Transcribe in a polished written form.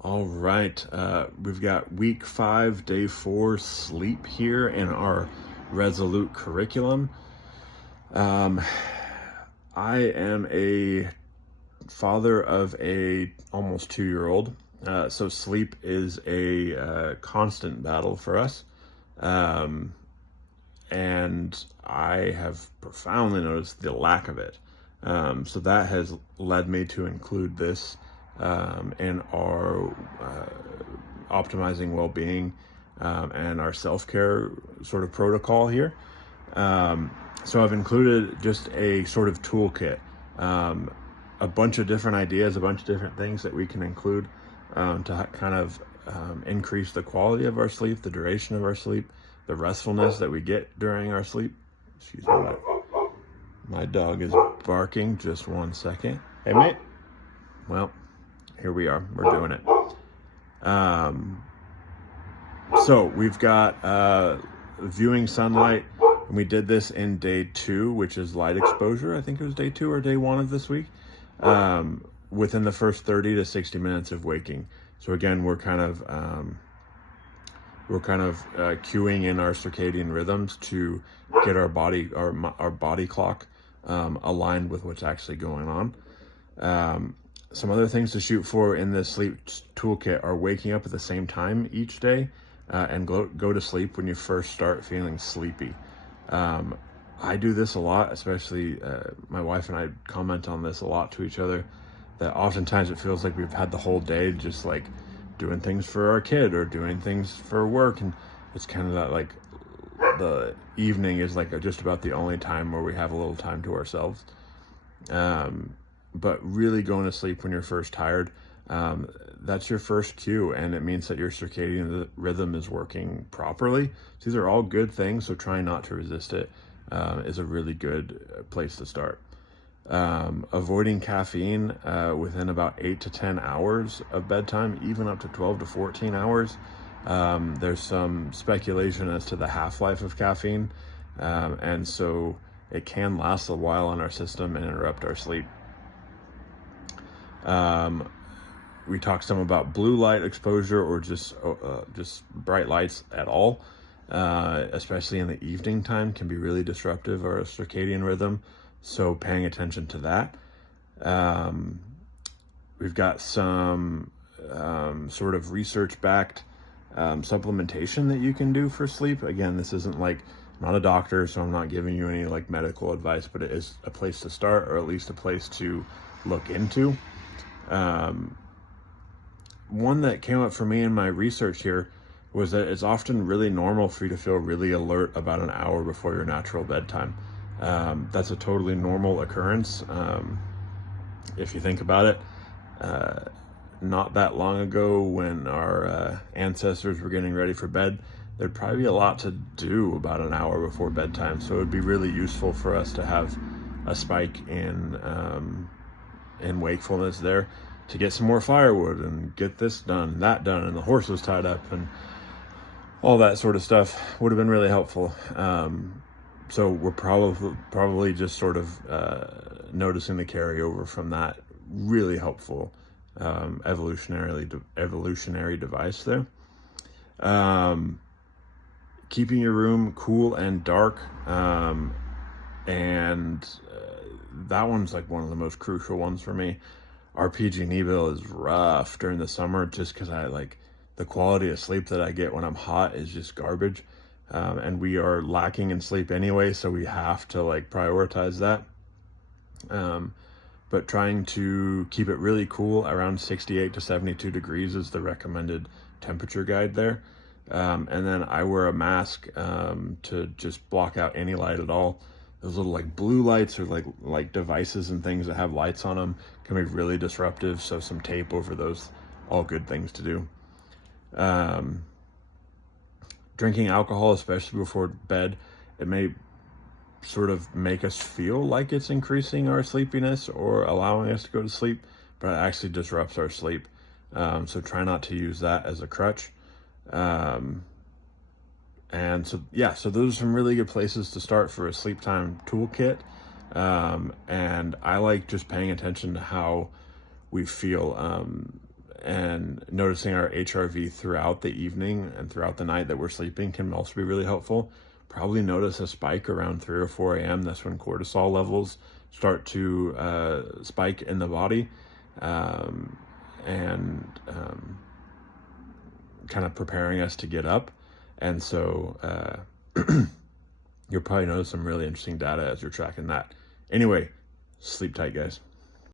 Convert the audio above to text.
All right, we've got week 5, day 4 sleep here in our Resolute curriculum. I am a father of a almost 2-year-old, so sleep is a constant battle for us. And I have profoundly noticed the lack of it. So that has led me to include this in our optimizing well-being and our self-care sort of protocol here. So I've included just a sort of toolkit, a bunch of different ideas, a bunch of different things that we can include to kind of increase the quality of our sleep, the duration of our sleep, the restfulness that we get during our sleep. Excuse me, my dog is barking. Just one second. Hey, mate. Well, here we are. We're doing it. So we've got viewing sunlight, and we did this in day 2, which is light exposure. I think it was day 2 or day 1 of this week, within the first 30 to 60 minutes of waking. So again, we're kind of cueing in our circadian rhythms to get our body clock aligned with what's actually going on. Some other things to shoot for in the sleep toolkit are waking up at the same time each day and go to sleep when you first start feeling sleepy. I do this a lot, especially my wife and I comment on this a lot to each other, that oftentimes it feels like we've had the whole day just like doing things for our kid or doing things for work, and it's kind of that like the evening is like just about the only time where we have a little time to ourselves. But really going to sleep when you're first tired, that's your first cue, and it means that your circadian rhythm is working properly. So these are all good things, so trying not to resist it is a really good place to start. Avoiding caffeine within about 8 to 10 hours of bedtime, even up to 12 to 14 hours. There's some speculation as to the half-life of caffeine, and so it can last a while on our system and interrupt our sleep. We talked some about blue light exposure, or just bright lights at all, especially in the evening time, can be really disruptive of our circadian rhythm. So paying attention to that. We've got some sort of research-backed supplementation that you can do for sleep. Again, this isn't like, I'm not a doctor, so I'm not giving you any like medical advice, but it is a place to start, or at least a place to look into. One that came up for me in my research here was that it's often really normal for you to feel really alert about an hour before your natural bedtime. That's a totally normal occurrence. If you think about it, not that long ago when our ancestors were getting ready for bed, there'd probably be a lot to do about an hour before bedtime. So it would be really useful for us to have a spike in wakefulness there, to get some more firewood and get this done, that done, and the horse was tied up, and all that sort of stuff would have been really helpful. So we're probably just sort of noticing the carryover from that really helpful evolutionary device there. Keeping your room cool and dark, and that one's like one of the most crucial ones for me. Our PG&E bill is rough during the summer, just because the quality of sleep that I get when I'm hot is just garbage. And we are lacking in sleep anyway, so we have to like prioritize that. But trying to keep it really cool, around 68 to 72 degrees is the recommended temperature guide there. And then I wear a mask to just block out any light at all. Those little like blue lights, or like devices and things that have lights on them, can be really disruptive. So some tape over those, all good things to do. Drinking alcohol, especially before bed, it may sort of make us feel like it's increasing our sleepiness or allowing us to go to sleep, but it actually disrupts our sleep. So try not to use that as a crutch. And so those are some really good places to start for a sleep time toolkit. And I like just paying attention to how we feel and noticing our HRV throughout the evening and throughout the night that we're sleeping can also be really helpful. Probably notice a spike around 3 or 4 a.m. That's when cortisol levels start to spike in the body, and kind of preparing us to get up. And so you'll probably notice some really interesting data as you're tracking that. Anyway, sleep tight, guys.